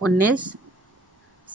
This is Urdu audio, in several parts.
19,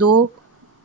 2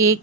1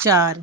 4।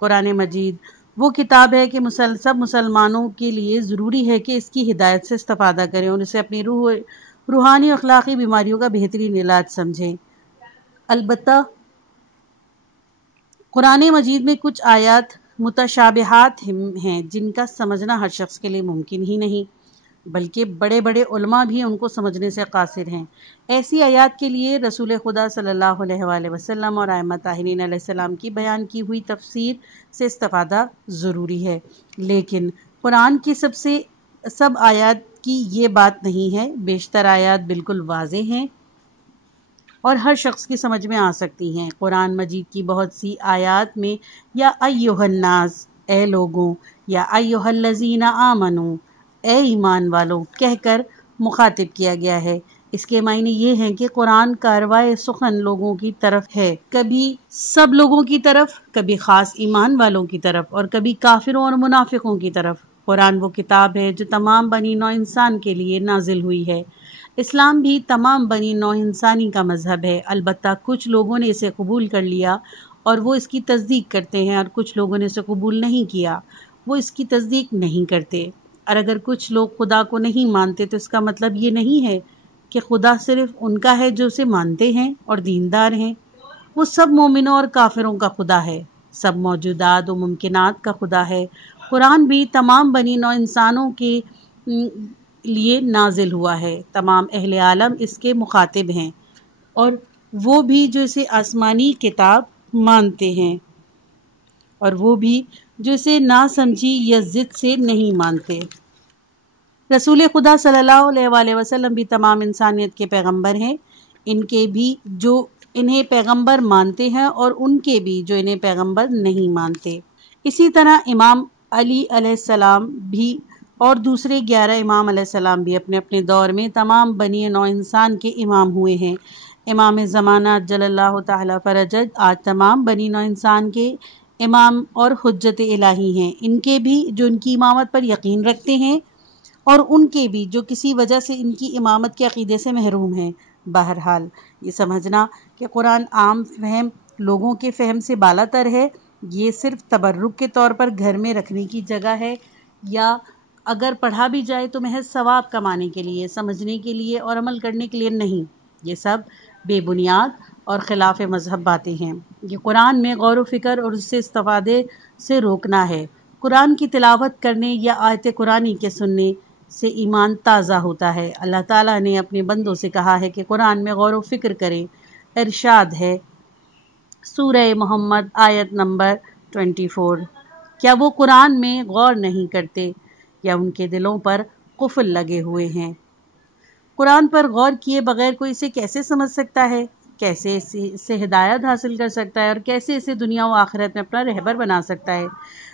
قرآن مجید وہ کتاب ہے کہ سب مسلمانوں کے لیے ضروری ہے کہ اس کی ہدایت سے استفادہ کریں اور اسے اپنی روحانی اخلاقی بیماریوں کا بہترین علاج سمجھیں۔ البتہ قرآن مجید میں کچھ آیات متشابہات ہیں جن کا سمجھنا ہر شخص کے لیے ممکن ہی نہیں، بلکہ بڑے بڑے علماء بھی ان کو سمجھنے سے قاصر ہیں۔ ایسی آیات کے لیے رسول خدا صلی اللہ علیہ وآلہ وسلم اور ائمہ طاہرین علیہ السلام کی بیان کی ہوئی تفسیر سے استفادہ ضروری ہے، لیکن قرآن کی سب آیات کی یہ بات نہیں ہے۔ بیشتر آیات بالکل واضح ہیں اور ہر شخص کی سمجھ میں آ سکتی ہیں۔ قرآن مجید کی بہت سی آیات میں یا ایھا الناس اے لوگوں، یا ایھا الذین آمنوا اے ایمان والو کہہ کر مخاطب کیا گیا ہے۔ اس کے معنی یہ ہیں کہ قرآن کارروائی سخن لوگوں کی طرف ہے، کبھی سب لوگوں کی طرف، کبھی خاص ایمان والوں کی طرف اور کبھی کافروں اور منافقوں کی طرف۔ قرآن وہ کتاب ہے جو تمام بنی نوع انسان کے لیے نازل ہوئی ہے۔ اسلام بھی تمام بنی نوع انسانی کا مذہب ہے، البتہ کچھ لوگوں نے اسے قبول کر لیا اور وہ اس کی تصدیق کرتے ہیں، اور کچھ لوگوں نے اسے قبول نہیں کیا، وہ اس کی تصدیق نہیں کرتے۔ اور اگر کچھ لوگ خدا کو نہیں مانتے تو اس کا مطلب یہ نہیں ہے کہ خدا صرف ان کا ہے جو اسے مانتے ہیں اور دیندار ہیں۔ وہ سب مومنوں اور کافروں کا خدا ہے، سب موجودات و ممکنات کا خدا ہے۔ قرآن بھی تمام بنی نوع انسانوں کے لیے نازل ہوا ہے، تمام اہل عالم اس کے مخاطب ہیں، اور وہ بھی جو اسے آسمانی کتاب مانتے ہیں اور وہ بھی جو اسے نا سمجھی یا ضد سے نہیں مانتے۔ رسول خدا صلی اللہ علیہ وآلہ وسلم بھی تمام انسانیت کے پیغمبر ہیں، ان کے بھی جو انہیں پیغمبر مانتے ہیں اور ان کے بھی جو انہیں پیغمبر نہیں مانتے۔ اسی طرح امام علی علیہ السلام بھی اور دوسرے 11 امام علیہ السلام بھی اپنے اپنے دور میں تمام بنی نوع انسان کے امام ہوئے ہیں۔ امام زمانہ جل اللہ تعالی فرجہ آج تمام بنی نوع انسان کے امام اور حجت الہی ہیں، ان کے بھی جو ان کی امامت پر یقین رکھتے ہیں اور ان کے بھی جو کسی وجہ سے ان کی امامت کے عقیدے سے محروم ہیں۔ بہرحال یہ سمجھنا کہ قرآن عام فہم لوگوں کے فہم سے بالا تر ہے، یہ صرف تبرک کے طور پر گھر میں رکھنے کی جگہ ہے، یا اگر پڑھا بھی جائے تو محض ثواب کمانے کے لیے، سمجھنے کے لیے اور عمل کرنے کے لیے نہیں۔ یہ سب بے بنیاد اور خلاف مذہب باتیں ہیں۔ یہ قرآن میں غور و فکر اور اس سے استفادے سے روکنا ہے۔ قرآن کی تلاوت کرنے یا آیت قرآنی کے سننے سے ایمان تازہ ہوتا ہے۔ اللہ تعالیٰ نے اپنے بندوں سے کہا ہے کہ قرآن میں غور و فکر کریں۔ ارشاد ہے سورہ محمد آیت نمبر 24، کیا وہ قرآن میں غور نہیں کرتے یا ان کے دلوں پر قفل لگے ہوئے ہیں؟ قرآن پر غور کیے بغیر کوئی اسے کیسے سمجھ سکتا ہے، کیسے اس سے ہدایت حاصل کر سکتا ہے اور کیسے اسے دنیا و آخرت میں اپنا رہبر بنا سکتا ہے؟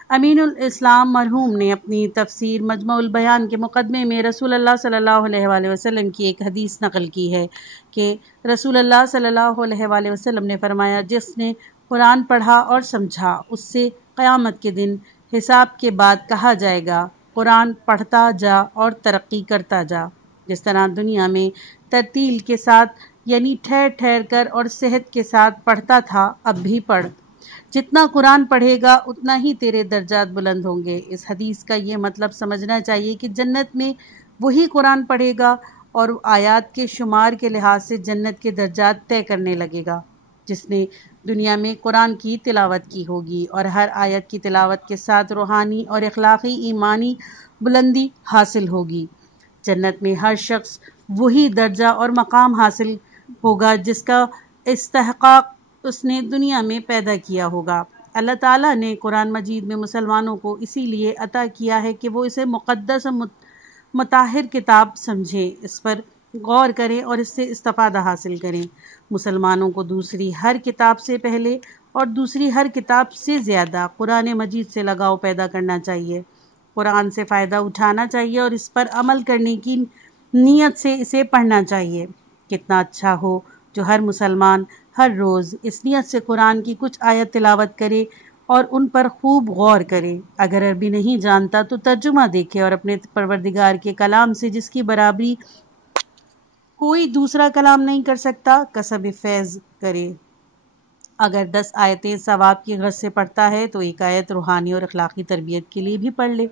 امین الاسلام مرحوم نے اپنی تفسیر مجمع البیان کے مقدمے میں رسول اللہ صلی اللہ علیہ وآلہ وسلم کی ایک حدیث نقل کی ہے کہ رسول اللہ صلی اللہ علیہ وآلہ وسلم نے فرمایا، جس نے قرآن پڑھا اور سمجھا اس سے قیامت کے دن حساب کے بعد کہا جائے گا، قرآن پڑھتا جا اور ترقی کرتا جا۔ جس طرح دنیا میں ترتیل کے ساتھ یعنی ٹھہر ٹھہر کر اور صحت کے ساتھ پڑھتا تھا، اب بھی پڑھ، جتنا قرآن پڑھے گا اتنا ہی تیرے درجات بلند ہوں گے۔ اس حدیث کا یہ مطلب سمجھنا چاہیے کہ جنت میں وہی قرآن پڑھے گا اور آیات کے شمار کے لحاظ سے جنت کے درجات طے کرنے لگے گا، جس نے دنیا میں قرآن کی تلاوت کی ہوگی، اور ہر آیت کی تلاوت کے ساتھ روحانی اور اخلاقی ایمانی بلندی حاصل ہوگی۔ جنت میں ہر شخص وہی درجہ اور مقام حاصل ہوگا جس کا استحقاق اس نے دنیا میں پیدا کیا ہوگا۔ اللہ تعالیٰ نے قرآن مجید میں مسلمانوں کو اسی لیے عطا کیا ہے کہ وہ اسے مقدس و مطہر کتاب سمجھیں، اس پر غور کریں اور اس سے استفادہ حاصل کریں۔ مسلمانوں کو دوسری ہر کتاب سے پہلے اور دوسری ہر کتاب سے زیادہ قرآن مجید سے لگاؤ پیدا کرنا چاہیے، قرآن سے فائدہ اٹھانا چاہیے اور اس پر عمل کرنے کی نیت سے اسے پڑھنا چاہیے۔ کتنا اچھا ہو جو ہر مسلمان ہر روز اس نیت سے قرآن کی کچھ آیت تلاوت کرے اور ان پر خوب غور کرے۔ اگر عربی نہیں جانتا تو ترجمہ دیکھے اور اپنے پروردگار کے کلام سے جس کی برابری کوئی دوسرا کلام نہیں کر سکتا، کسب فیض کرے۔ اگر 10 آیتیں ثواب کی غرض سے پڑھتا ہے تو ایک آیت روحانی اور اخلاقی تربیت کے لیے بھی پڑھ لے۔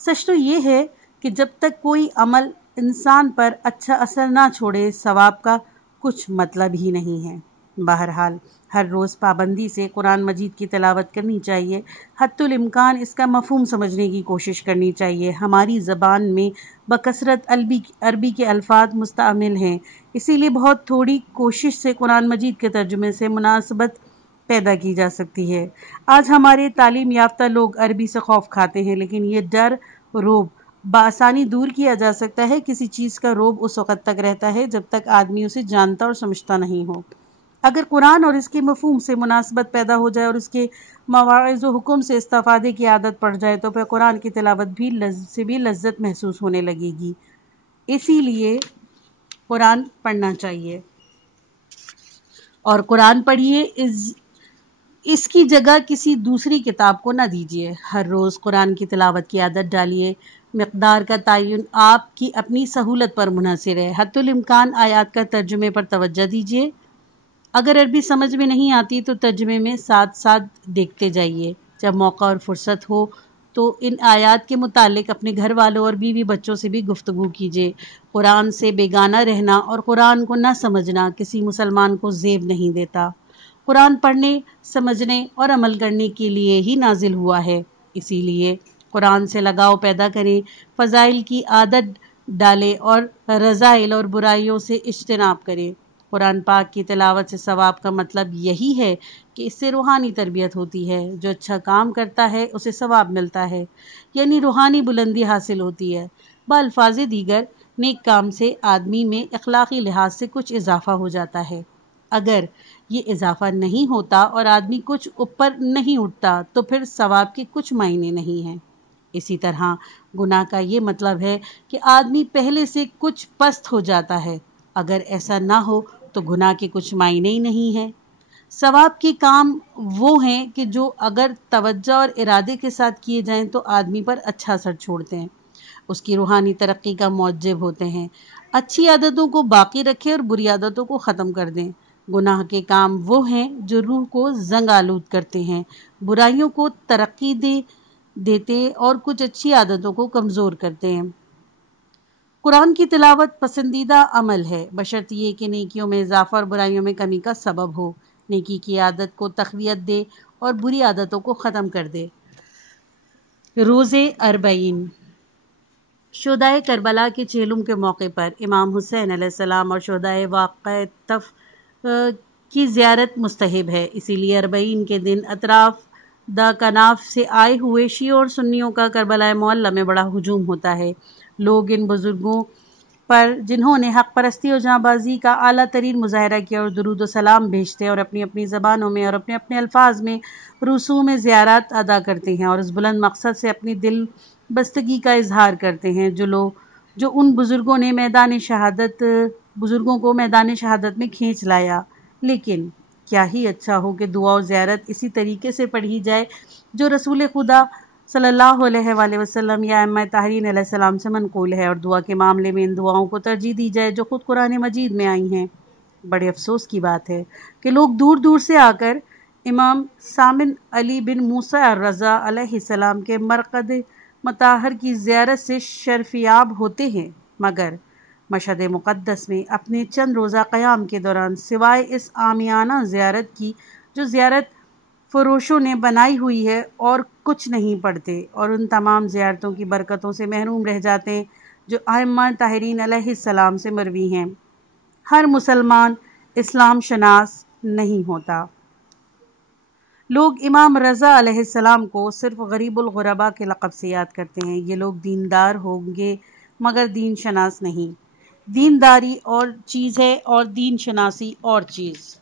سچ تو یہ ہے کہ جب تک کوئی عمل انسان پر اچھا اثر نہ چھوڑے ثواب کا کچھ مطلب ہی نہیں ہے۔ بہرحال ہر روز پابندی سے قرآن مجید کی تلاوت کرنی چاہیے، حتی الامکان اس کا مفہوم سمجھنے کی کوشش کرنی چاہیے۔ ہماری زبان میں بکثرت عربی کے الفاظ مستعمل ہیں، اسی لیے بہت تھوڑی کوشش سے قرآن مجید کے ترجمے سے مناسبت پیدا کی جا سکتی ہے۔ آج ہمارے تعلیم یافتہ لوگ عربی سے خوف کھاتے ہیں، لیکن یہ ڈر روب بآسانی دور کیا جا سکتا ہے۔ کسی چیز کا روب اس وقت تک رہتا ہے جب تک آدمی اسے جانتا اور سمجھتا نہیں ہو۔ اگر قرآن اور اس کے مفہوم سے مناسبت پیدا ہو جائے اور اس کے مواعظ و حکم سے استفادے کی عادت پڑ جائے تو پھر قرآن کی تلاوت سے بھی لذت محسوس ہونے لگے گی۔ اسی لیے قرآن پڑھنا چاہیے اور قرآن پڑھیے، اس کی جگہ کسی دوسری کتاب کو نہ دیجیے۔ ہر روز قرآن کی تلاوت کی عادت ڈالیے۔ مقدار کا تعین آپ کی اپنی سہولت پر منحصر ہے۔ حتی الامکان آیات کا ترجمے پر توجہ دیجیے۔ اگر عربی سمجھ میں نہیں آتی تو ترجمے میں ساتھ ساتھ دیکھتے جائیے۔ جب موقع اور فرصت ہو تو ان آیات کے متعلق اپنے گھر والوں اور بیوی بچوں سے بھی گفتگو کیجیے۔ قرآن سے بیگانہ رہنا اور قرآن کو نہ سمجھنا کسی مسلمان کو زیب نہیں دیتا۔ قرآن پڑھنے، سمجھنے اور عمل کرنے کے لیے ہی نازل ہوا ہے، اسی لیے قرآن سے لگاؤ پیدا کریں، فضائل کی عادت ڈالیں اور رذائل اور برائیوں سے اجتناب کریں۔ قرآن پاک کی تلاوت سے ثواب کا مطلب یہی ہے کہ اس سے روحانی تربیت ہوتی ہے۔ جو اچھا کام کرتا ہے اسے ثواب ملتا ہے، یعنی روحانی بلندی حاصل ہوتی ہے۔ بالفاظ دیگر نیک کام سے آدمی میں اخلاقی لحاظ سے کچھ اضافہ ہو جاتا ہے۔ اگر یہ اضافہ نہیں ہوتا اور آدمی کچھ اوپر نہیں اٹھتا تو پھر ثواب کے کچھ معنی نہیں ہیں۔ اسی طرح گناہ کا یہ مطلب ہے کہ آدمی پہلے سے کچھ پست ہو جاتا ہے۔ اگر ایسا نہ ہو تو گناہ کے کچھ معنی ہی نہیں ہیں۔ ثواب کے کام وہ ہیں کہ جو اگر توجہ اور ارادے کے ساتھ کیے جائیں تو آدمی پر اچھا اثر چھوڑتے ہیں، اس کی روحانی ترقی کا موجب ہوتے ہیں۔ اچھی عادتوں کو باقی رکھیں اور بری عادتوں کو ختم کر دیں۔ گناہ کے کام وہ ہیں جو روح کو زنگ آلود کرتے ہیں، برائیوں کو ترقی دیتے اور کچھ اچھی عادتوں کو کمزور کرتے ہیں۔ قرآن کی تلاوت پسندیدہ عمل ہے، بشرط یہ کہ نیکیوں میں اضافہ اور برائیوں میں کمی کا سبب ہو، نیکی کی عادت کو تقویت دے اور بری عادتوں کو ختم کر دے۔ روزے 40 شہدائے کربلا کے چہلم کے موقع پر امام حسین علیہ السلام اور شہدائے واقعہ طف کی زیارت مستحب ہے، اسی لیے 40 کے دن اطراف دا کناف سے آئے ہوئے شیعوں اور سنیوں کا کربلا معلی میں بڑا ہجوم ہوتا ہے۔ لوگ ان بزرگوں پر جنہوں نے حق پرستی اور جاں بازی کا اعلیٰ ترین مظاہرہ کیا اور درود و سلام بھیجتے اور اپنی اپنی زبانوں میں اور اپنے اپنے الفاظ میں رسوم زیارت ادا کرتے ہیں اور اس بلند مقصد سے اپنی دل بستگی کا اظہار کرتے ہیں جو ان بزرگوں کو میدان شہادت میں کھینچ لایا۔ لیکن کیا ہی اچھا ہو کہ دعا و زیارت اسی طریقے سے پڑھی جائے جو رسول خدا صلی اللہ علیہ وآلہ وسلم یا ائمہ طاہرین علیہ السلام سے منقول ہے، اور دعا کے معاملے میں ان دعاؤں کو ترجیح دی جائے جو خود قرآن مجید میں آئی ہیں۔ بڑے افسوس کی بات ہے کہ لوگ دور دور سے آ کر امام سامن علی بن موسیٰ الرضا علیہ السلام کے مرقد مطہر کی زیارت سے شرفیاب ہوتے ہیں، مگر مشہد مقدس میں اپنے چند روزہ قیام کے دوران سوائے اس عامیانہ زیارت کی جو زیارت فروشوں نے بنائی ہوئی ہے اور کچھ نہیں پڑھتے، اور ان تمام زیارتوں کی برکتوں سے محروم رہ جاتے ہیں جو ائمہ طاہرین علیہ السلام سے مروی ہیں۔ ہر مسلمان اسلام شناس نہیں ہوتا۔ لوگ امام رضا علیہ السلام کو صرف غریب الغرباء کے لقب سے یاد کرتے ہیں۔ یہ لوگ دیندار ہوں گے مگر دین شناس نہیں۔ دینداری اور چیز ہے اور دین شناسی اور چیز۔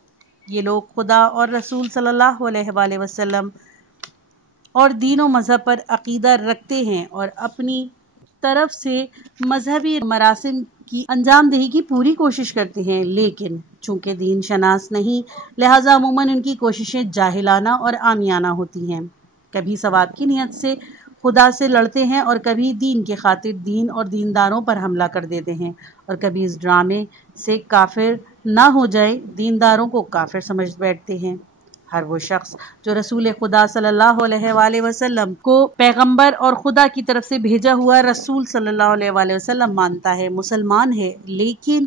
یہ لوگ خدا اور رسول صلی اللہ علیہ وآلہ وسلم اور دین و مذہب پر عقیدہ رکھتے ہیں اور اپنی طرف سے مذہبی مراسم کی انجام دہی کی پوری کوشش کرتے ہیں، لیکن چونکہ دین شناس نہیں لہٰذا عموماً ان کی کوششیں جاہلانہ اور عامیانہ ہوتی ہیں۔ کبھی ثواب کی نیت سے خدا سے لڑتے ہیں اور کبھی دین کے خاطر دین اور دینداروں پر حملہ کر دیتے ہیں، اور کبھی اس ڈرامے سے کافر نہ ہو جائیں دینداروں کو کافر سمجھ بیٹھتے ہیں۔ ہر وہ شخص جو رسول خدا صلی اللہ علیہ وآلہ وسلم کو پیغمبر اور خدا کی طرف سے بھیجا ہوا رسول صلی اللہ علیہ وآلہ وسلم مانتا ہے مسلمان ہے، لیکن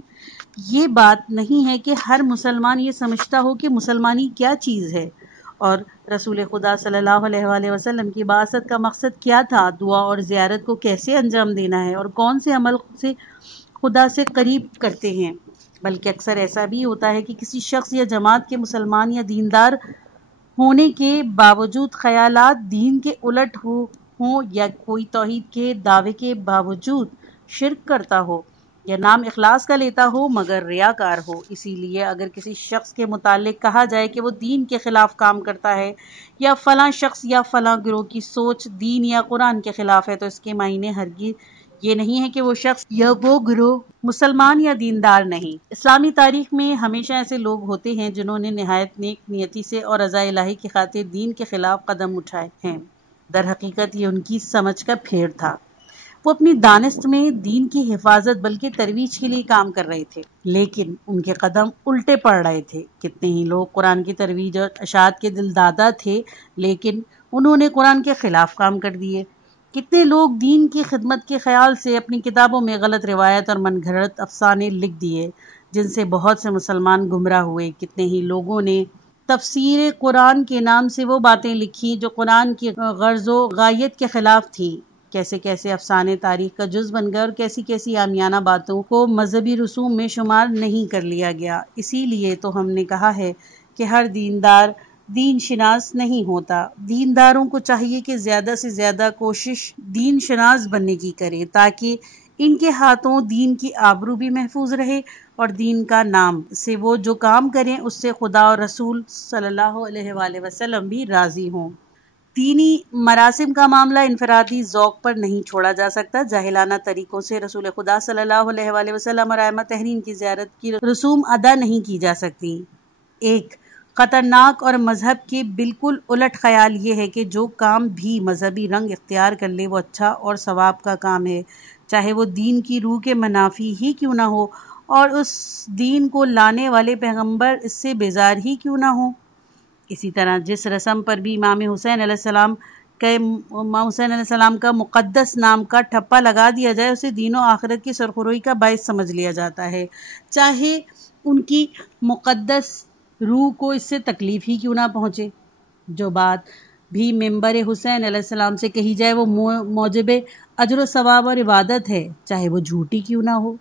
یہ بات نہیں ہے کہ ہر مسلمان یہ سمجھتا ہو کہ مسلمانی کیا چیز ہے اور رسول خدا صلی اللہ علیہ وآلہ وسلم کی بعثت کا مقصد کیا تھا، دعا اور زیارت کو کیسے انجام دینا ہے اور کون سے عمل سے خدا سے قریب کرتے ہیں۔ بلکہ اکثر ایسا بھی ہوتا ہے کہ کسی شخص یا جماعت کے مسلمان یا دیندار ہونے کے باوجود خیالات دین کے الٹ ہوں یا کوئی توحید کے دعوے کے باوجود شرک کرتا ہو یا نام اخلاص کا لیتا ہو مگر ریاکار ہو۔ اسی لیے اگر کسی شخص کے متعلق کہا جائے کہ وہ دین کے خلاف کام کرتا ہے یا فلاں شخص یا فلاں گروہ کی سوچ دین یا قرآن کے خلاف ہے تو اس کے معنی ہرگز یہ نہیں ہے کہ وہ شخص یا وہ گروہ مسلمان یا دیندار نہیں۔ اسلامی تاریخ میں ہمیشہ ایسے لوگ ہوتے ہیں جنہوں نے نہایت نیک نیتی سے اور رضا الہی کی خاطر دین کے خلاف قدم اٹھائے ہیں۔ در حقیقت یہ ان کی سمجھ کا پھیر تھا، وہ اپنی دانست میں دین کی حفاظت بلکہ ترویج کے لیے کام کر رہے تھے، لیکن ان کے قدم الٹے پڑ رہے تھے۔ کتنے ہی لوگ قرآن کی ترویج اور اشاعت کے دلدادہ تھے لیکن انہوں نے قرآن کے خلاف کام کر دیے۔ کتنے لوگ دین کی خدمت کے خیال سے اپنی کتابوں میں غلط روایت اور من گھڑت افسانے لکھ دیے جن سے بہت سے مسلمان گمراہ ہوئے۔ کتنے ہی لوگوں نے تفسیر قرآن کے نام سے وہ باتیں لکھی جو قرآن کی غرض و غایت کے خلاف تھیں۔ کیسے کیسے افسانے تاریخ کا جز بن گئے اور کیسی کیسی عامیانہ باتوں کو مذہبی رسوم میں شمار نہیں کر لیا گیا۔ اسی لیے تو ہم نے کہا ہے کہ ہر دیندار دین شناس نہیں ہوتا۔ دینداروں کو چاہیے کہ زیادہ سے زیادہ کوشش دین شناس بننے کی کریں تاکہ ان کے ہاتھوں دین کی آبرو بھی محفوظ رہے اور دین کا نام سے وہ جو کام کریں اس سے خدا اور رسول صلی اللہ علیہ وآلہ وسلم بھی راضی ہوں۔ دینی مراسم کا معاملہ انفرادی ذوق پر نہیں چھوڑا جا سکتا۔ جاہلانہ طریقوں سے رسول خدا صلی اللہ علیہ وآلہ وسلم اور ائمہ تہرین کی زیارت کی رسوم ادا نہیں کی جا سکتی۔ ایک خطرناک اور مذہب کے بالکل الٹ خیال یہ ہے کہ جو کام بھی مذہبی رنگ اختیار کر لے وہ اچھا اور ثواب کا کام ہے، چاہے وہ دین کی روح کے منافی ہی کیوں نہ ہو اور اس دین کو لانے والے پیغمبر اس سے بیزار ہی کیوں نہ ہو۔ اسی طرح جس رسم پر بھی امام حسین علیہ السلام کا مقدس نام کا ٹھپا لگا دیا جائے اسے دین و آخرت کی سرخروئی کا باعث سمجھ لیا جاتا ہے، چاہے ان کی مقدس روح کو اس سے تکلیف ہی کیوں نہ پہنچے۔ جو بات بھی ممبر حسین علیہ السلام سے کہی جائے وہ موجب اجر و ثواب اور عبادت ہے، چاہے وہ جھوٹی کیوں نہ ہو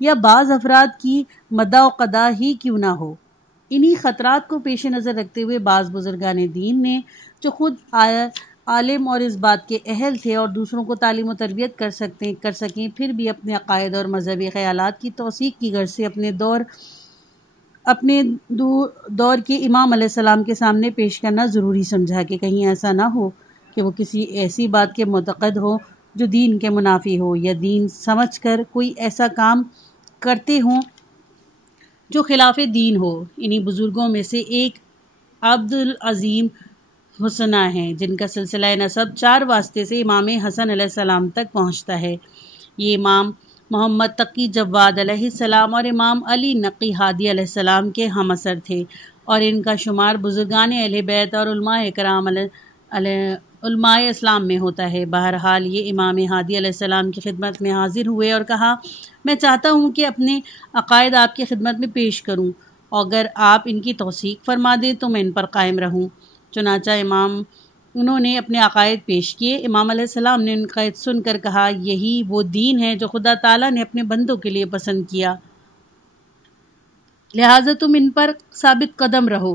یا بعض افراد کی مدح و قدح ہی کیوں نہ ہو۔ انہی خطرات کو پیش نظر رکھتے ہوئے بعض بزرگان دین نے جو خود عالم اور اس بات کے اہل تھے اور دوسروں کو تعلیم و تربیت کر سکیں پھر بھی اپنے عقائد اور مذہبی خیالات کی توثیق کی غرض سے اپنے دور کے امام علیہ السلام کے سامنے پیش کرنا ضروری سمجھا کہ کہیں ایسا نہ ہو کہ وہ کسی ایسی بات کے معتقد ہو جو دین کے منافی ہو یا دین سمجھ کر کوئی ایسا کام کرتے ہوں جو خلاف دین ہو۔ انہی بزرگوں میں سے ایک عبد العظیم حسنہ ہیں جن کا سلسلہ نسب 4 واسطے سے امام حسن علیہ السلام تک پہنچتا ہے۔ یہ امام محمد تقی جواد علیہ السلام اور امام علی نقی ہادی علیہ السلام کے ہم عصر تھے اور ان کا شمار بزرگان اہل بیت اور علماء کرام علماء اسلام میں ہوتا ہے۔ بہرحال یہ امام ہادی علیہ السلام کی خدمت میں حاضر ہوئے اور کہا میں چاہتا ہوں کہ اپنے عقائد آپ کی خدمت میں پیش کروں، اگر آپ ان کی توثیق فرما دیں تو میں ان پر قائم رہوں۔ چنانچہ انہوں نے اپنے عقائد پیش کیے۔ امام علیہ السلام نے ان عقائد سن کر کہا یہی وہ دین ہے جو خدا تعالیٰ نے اپنے بندوں کے لیے پسند کیا، لہٰذا تم ان پر ثابت قدم رہو،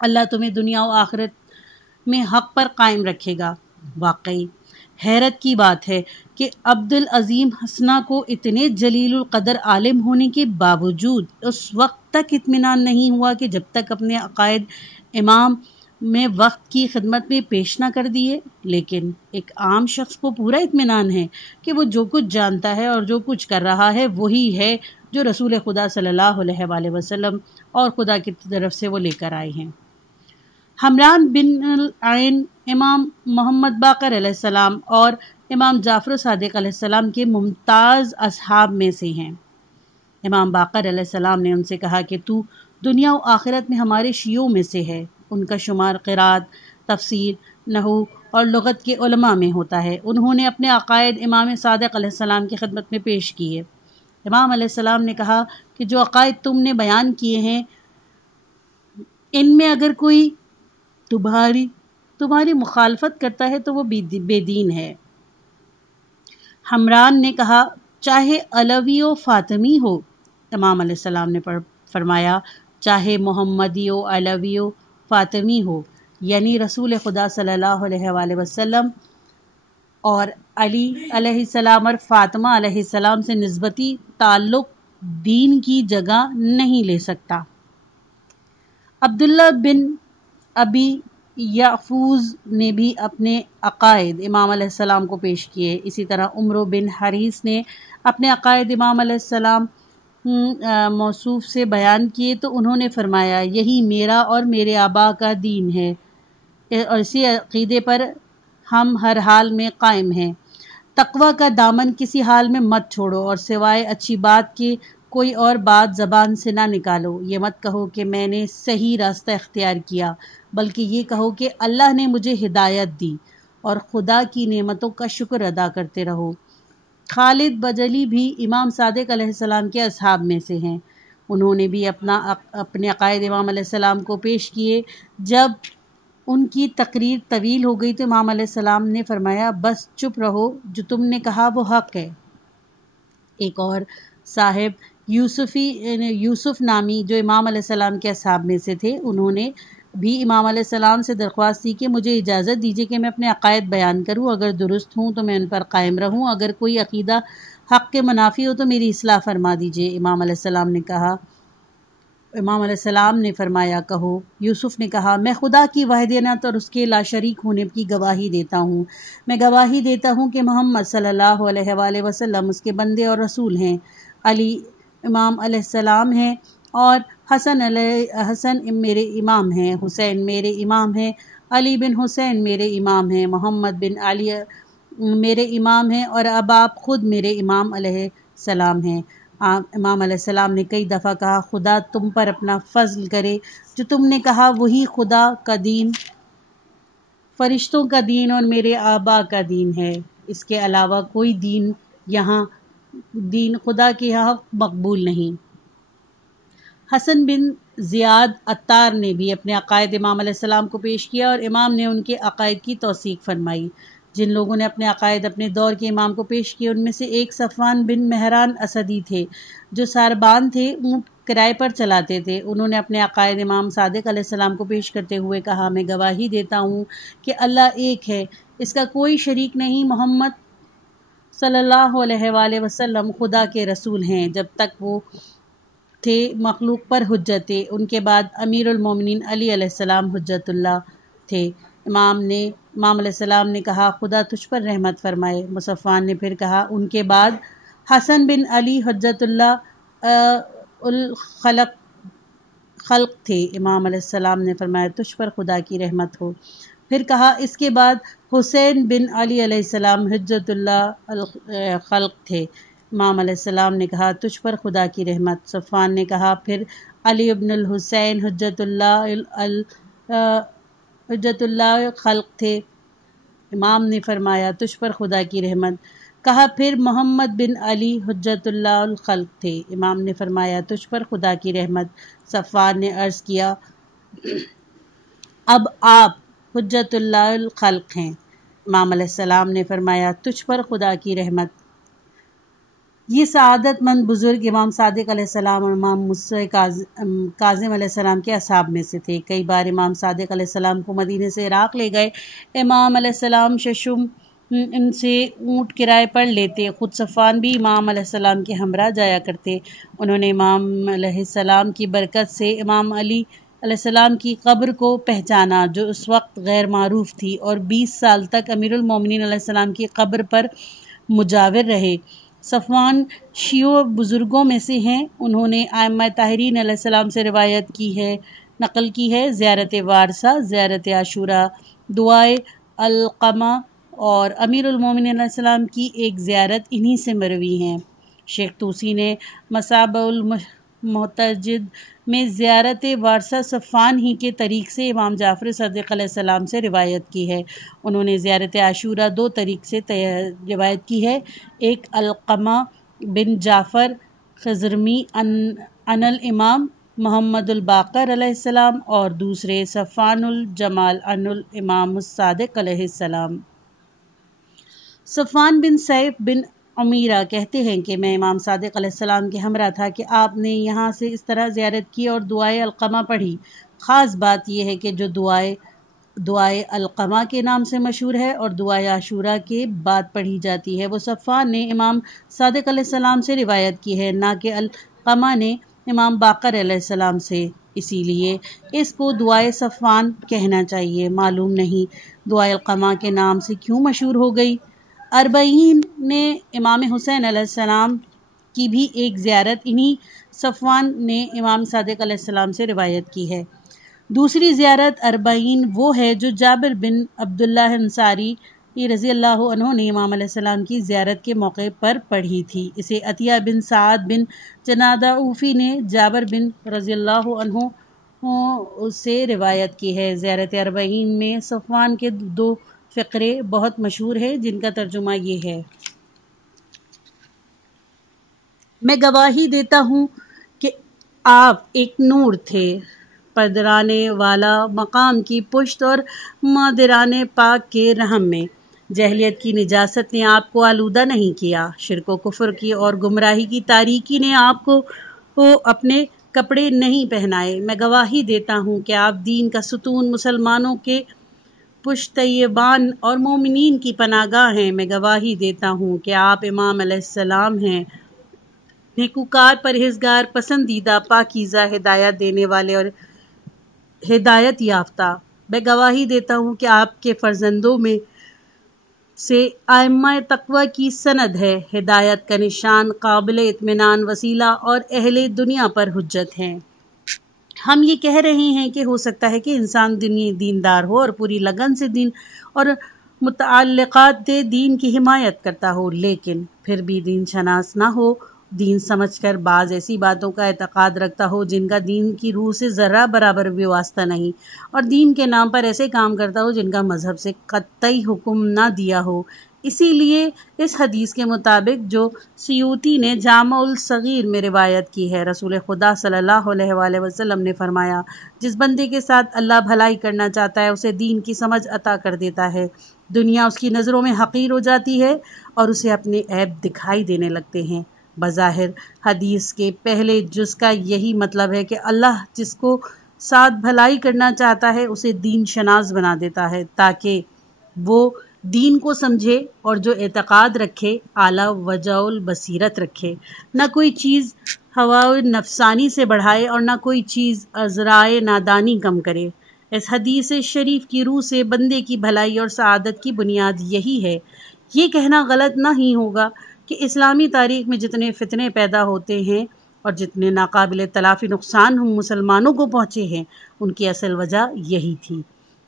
اللہ تمہیں دنیا و آخرت میں حق پر قائم رکھے گا۔ واقعی حیرت کی بات ہے کہ عبد العظیم حسنہ کو اتنے جلیل القدر عالم ہونے کے باوجود اس وقت تک اطمینان نہیں ہوا کہ جب تک اپنے عقائد امام میں وقت کی خدمت میں پیش نہ کر دیے، لیکن ایک عام شخص کو پورا اطمینان ہے کہ وہ جو کچھ جانتا ہے اور جو کچھ کر رہا ہے وہی ہے جو رسول خدا صلی اللہ علیہ وآلہ وسلم اور خدا کی طرف سے وہ لے کر آئے ہیں۔ حمران بن العین امام محمد باقر علیہ السلام اور امام جعفر صادق علیہ السلام کے ممتاز اصحاب میں سے ہیں۔ امام باقر علیہ السلام نے ان سے کہا کہ تو دنیا و آخرت میں ہمارے شیعوں میں سے ہے۔ ان کا شمار قرات، تفسیر، نحو اور لغت کے علماء میں ہوتا ہے۔ انہوں نے اپنے عقائد امام صادق علیہ السلام کی خدمت میں پیش کیے۔ امام علیہ السلام نے کہا کہ جو عقائد تم نے بیان کیے ہیں ان میں اگر کوئی تمہاری مخالفت کرتا ہے تو وہ بے دین ہے۔ حمران نے کہا چاہے علوی و فاطمی ہو، امام علیہ السلام نے فرمایا چاہے محمدی و علوی و فاطمی ہو، یعنی رسول خدا صلی اللہ علیہ وآلہ وسلم اور علی علیہ السلام اور فاطمہ علیہ السلام سے نسبتی تعلق دین کی جگہ نہیں لے سکتا۔ عبداللہ بن ابی یعفوز نے بھی اپنے عقائد امام علیہ السلام کو پیش کیے۔ اسی طرح عمرو بن حریث نے اپنے عقائد امام علیہ السلام موصوف سے بیان کیے تو انہوں نے فرمایا یہی میرا اور میرے آبا کا دین ہے اور اسی عقیدے پر ہم ہر حال میں قائم ہیں۔ تقوی کا دامن کسی حال میں مت چھوڑو اور سوائے اچھی بات کے کوئی اور بات زبان سے نہ نکالو۔ یہ مت کہو کہ میں نے صحیح راستہ اختیار کیا، بلکہ یہ کہو کہ اللہ نے مجھے ہدایت دی، اور خدا کی نعمتوں کا شکر ادا کرتے رہو۔ خالد بجلی بھی امام صادق علیہ السلام کے اصحاب میں سے ہیں۔ انہوں نے بھی اپنے عقائد امام علیہ السلام کو پیش کیے۔ جب ان کی تقریر طویل ہو گئی تو امام علیہ السلام نے فرمایا بس چپ رہو، جو تم نے کہا وہ حق ہے۔ ایک اور صاحب یوسف نامی جو امام علیہ السلام کے اصحاب میں سے تھے، انہوں نے بھی امام علیہ السلام سے درخواست کی کہ مجھے اجازت دیجیے کہ میں اپنے عقائد بیان کروں، اگر درست ہوں تو میں ان پر قائم رہوں، اگر کوئی عقیدہ حق کے منافی ہو تو میری اصلاح فرما دیجیے۔ امام علیہ السلام نے فرمایا کہو۔ یوسف نے کہا میں خدا کی وحدانیت اور اس کے لا شریک ہونے کی گواہی دیتا ہوں۔ میں گواہی دیتا ہوں کہ محمد صلی اللہ علیہ وآلہ وسلم اس کے بندے اور رسول ہیں۔ علی امام علیہ السلام ہیں اور حسن میرے امام ہیں، حسین میرے امام ہیں، علی بن حسین میرے امام ہیں، محمد بن علی میرے امام ہیں، اور اب آپ خود میرے امام علیہ السلام ہیں۔ امام علیہ السلام نے کئی دفعہ کہا خدا تم پر اپنا فضل کرے، جو تم نے کہا وہی خدا کا دین، فرشتوں کا دین اور میرے آبا کا دین ہے۔ اس کے علاوہ کوئی دین خدا کے یہاں مقبول نہیں۔ حسن بن زیاد عطار نے بھی اپنے عقائد امام علیہ السلام کو پیش کیا اور امام نے ان کے عقائد کی توثیق فرمائی۔ جن لوگوں نے اپنے عقائد اپنے دور کے امام کو پیش کیے ان میں سے ایک صفوان بن مہران اسدی تھے، جو ساربان تھے، اونٹ کرائے پر چلاتے تھے۔ انہوں نے اپنے عقائد امام صادق علیہ السلام کو پیش کرتے ہوئے کہا میں گواہی دیتا ہوں کہ اللہ ایک ہے، اس کا کوئی شریک نہیں، محمد صلی اللہ علیہ وآلہ وسلم خدا کے رسول ہیں۔ جب تک وہ تھے مخلوق پر حجت تھے، ان کے بعد امیر المومنین علی علیہ السلام حجت اللہ تھے۔ امام علیہ السلام نے کہا خدا تجھ پر رحمت فرمائے۔ مصفوان نے پھر کہا ان کے بعد حسن بن علی حجت اللہ خلق تھے۔ امام علیہ السلام نے فرمایا تجھ پر خدا کی رحمت ہو۔ پھر کہا اس کے بعد حسین بن علی علیہ السلام حجت اللہ خلق تھے۔ امام علیہ السلام نے کہا تجھ پر خدا کی رحمت۔ صفوان نے کہا پھر علی ابن الحسین حجت اللہ خلق تھے۔ امام نے فرمایا تجھ پر خدا کی رحمت۔ کہا پھر محمد بن علی حجت اللہ خلق تھے۔ امام نے فرمایا تجھ پر خدا کی رحمت۔ صفوان نے عرض کیا اب آپ حجت اللہ خلق ہیں۔ امام علیہ السلام نے فرمایا تجھ پر خدا کی رحمت۔ یہ سعادت مند بزرگ امام صادق علیہ السلام اور امام موسیٰ کاظم علیہ السلام کے اصحاب میں سے تھے۔ کئی بار امام صادق علیہ السلام کو مدینے سے عراق لے گئے۔ امام علیہ السلام ششم ان سے اونٹ کرائے پر لیتے، خود صفوان بھی امام علیہ السلام کے ہمراہ جایا کرتے۔ انہوں نے امام علیہ السلام کی برکت سے امام علی علیہ السلام کی قبر کو پہچانا، جو اس وقت غیر معروف تھی، اور 20 سال تک امیر المومنین علیہ السلام کی قبر پر مجاور رہے۔ صفوان شیعہ بزرگوں میں سے ہیں۔ انہوں نے ائمہ طاہرین علیہ السلام سے روایت نقل کی ہے۔ زیارت وارثہ، زیارت عاشوراء، دعائے علقمہ اور امیر المومنین علیہ السلام کی ایک زیارت انہی سے مروی ہیں۔ شیخ طوسی نے مصابیح المحتجد میں زیارت وارثہ صفوان ہی کے طریق سے امام جعفر صادق علیہ السلام سے روایت کی ہے۔ انہوں نے زیارت عاشورہ 2 طریق سے روایت کی ہے، ایک علقمہ بن جعفر خضرمی عن الامام محمد الباقر علیہ السلام اور دوسرے صفوان الجمال عن الامام الصادق علیہ السلام۔ صفوان بن سیف بن عمیرہ کہتے ہیں کہ میں امام صادق علیہ السلام کے ہمراہ تھا کہ آپ نے یہاں سے اس طرح زیارت کی اور دعائے علقمہ پڑھی۔ خاص بات یہ ہے کہ جو دعائے علقمہ کے نام سے مشہور ہے اور دعائے عاشورہ کے بعد پڑھی جاتی ہے، وہ صفوان نے امام صادق علیہ السلام سے روایت کی ہے، نہ کہ علقمہ نے امام باقر علیہ السلام سے، اسی لیے اس کو دعائے صفوان کہنا چاہیے۔ معلوم نہیں دعائے علقمہ کے نام سے کیوں مشہور ہو گئی۔ اربعین نے امام حسین علیہ السلام کی بھی ایک زیارت انہی صفوان نے امام صادق علیہ السلام سے روایت کی ہے۔ دوسری زیارت اربعین وہ ہے جو جابر بن عبداللہ انصاری رضی اللہ عنہ نے امام علیہ السلام کی زیارت کے موقع پر پڑھی تھی۔ اسے عطیہ بن سعد بن جنادہ اوفی نے جابر بن رضی اللہ عنہ سے روایت کی ہے۔ زیارت اربعین میں صفوان کے 2 فقرے بہت مشہور ہیں، جن کا ترجمہ یہ ہے: میں گواہی دیتا ہوں کہ آپ ایک نور تھے، پردرانے والا مقام کی پشت اور مادران پاک کے رحم میں۔ جہلیت کی نجاست نے آپ کو آلودہ نہیں کیا، شرک و کفر کی اور گمراہی کی تاریکی نے آپ کو اپنے کپڑے نہیں پہنائے۔ میں گواہی دیتا ہوں کہ آپ دین کا ستون، مسلمانوں کے پشتیبان اور مومنین کی پناہ گاہ ہیں۔ میں گواہی دیتا ہوں کہ آپ امام علیہ السلام ہیں، نیکوکار، پرہیزگار، پسندیدہ، پاکیزہ، ہدایت دینے والے اور ہدایت یافتہ۔ میں گواہی دیتا ہوں کہ آپ کے فرزندوں میں سے ائمہ تقویٰ کی سند ہے، ہدایت کا نشان، قابل اطمینان وسیلہ اور اہل دنیا پر حجت ہیں۔ ہم یہ کہہ رہے ہیں کہ ہو سکتا ہے کہ انسان دیندار ہو اور پوری لگن سے دین اور متعلقات دین کی حمایت کرتا ہو، لیکن پھر بھی دین شناس نہ ہو، دین سمجھ کر بعض ایسی باتوں کا اعتقاد رکھتا ہو جن کا دین کی روح سے ذرہ برابر بھی واسطہ نہیں، اور دین کے نام پر ایسے کام کرتا ہو جن کا مذہب سے قطعی حکم نہ دیا ہو۔ اسی لیے اس حدیث کے مطابق جو سیوطی نے جامع الصغیر میں روایت کی ہے، رسول خدا صلی اللہ علیہ وآلہ وسلم نے فرمایا، جس بندے کے ساتھ اللہ بھلائی کرنا چاہتا ہے اسے دین کی سمجھ عطا کر دیتا ہے، دنیا اس کی نظروں میں حقیر ہو جاتی ہے اور اسے اپنے عیب دکھائی دینے لگتے ہیں۔ بظاہر حدیث کے پہلے جز کا یہی مطلب ہے کہ اللہ جس کو ساتھ بھلائی کرنا چاہتا ہے اسے دین شناس بنا دیتا ہے تاکہ وہ دین کو سمجھے اور جو اعتقاد رکھے اعلیٰ وجہ البصیرت رکھے، نہ کوئی چیز ہوائے نفسانی سے بڑھائے اور نہ کوئی چیز عذرائے نادانی کم کرے۔ اس حدیث شریف کی روح سے بندے کی بھلائی اور سعادت کی بنیاد یہی ہے۔ یہ کہنا غلط نہیں ہوگا کہ اسلامی تاریخ میں جتنے فتنے پیدا ہوتے ہیں اور جتنے ناقابل تلافی نقصان ہم مسلمانوں کو پہنچے ہیں، ان کی اصل وجہ یہی تھی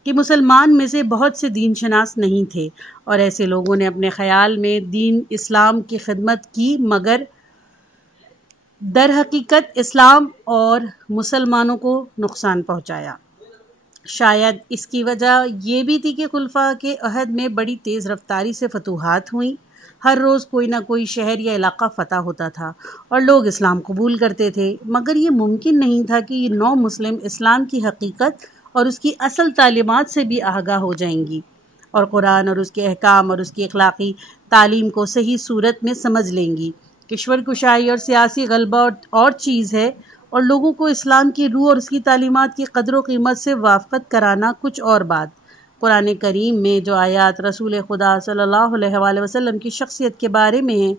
کہ مسلمان میں سے بہت سے دین شناس نہیں تھے، اور ایسے لوگوں نے اپنے خیال میں دین اسلام کی خدمت کی، مگر در حقیقت اسلام اور مسلمانوں کو نقصان پہنچایا۔ شاید اس کی وجہ یہ بھی تھی کہ خلفاء کے عہد میں بڑی تیز رفتاری سے فتوحات ہوئیں، ہر روز کوئی نہ کوئی شہر یا علاقہ فتح ہوتا تھا اور لوگ اسلام قبول کرتے تھے، مگر یہ ممکن نہیں تھا کہ یہ نو مسلم اسلام کی حقیقت اور اس کی اصل تعلیمات سے بھی آگاہ ہو جائیں گی اور قرآن اور اس کے احکام اور اس کی اخلاقی تعلیم کو صحیح صورت میں سمجھ لیں گی۔ کشور کشائی اور سیاسی غلبہ اور چیز ہے، اور لوگوں کو اسلام کی روح اور اس کی تعلیمات کی قدر و قیمت سے واقف کرانا کچھ اور بات۔ قرآن کریم میں جو آیات رسول خدا صلی اللہ علیہ وآلہ وسلم کی شخصیت کے بارے میں ہیں،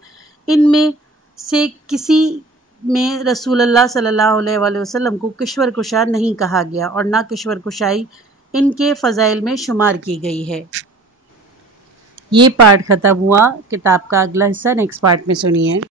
ان میں سے کسی میں رسول اللہ صلی اللہ علیہ وآلہ وسلم کو کشور کشا نہیں کہا گیا اور نہ کشور کشائی ان کے فضائل میں شمار کی گئی ہے۔ یہ پارٹ ختم ہوا، کتاب کا اگلا حصہ نیکسٹ پارٹ میں سنیے۔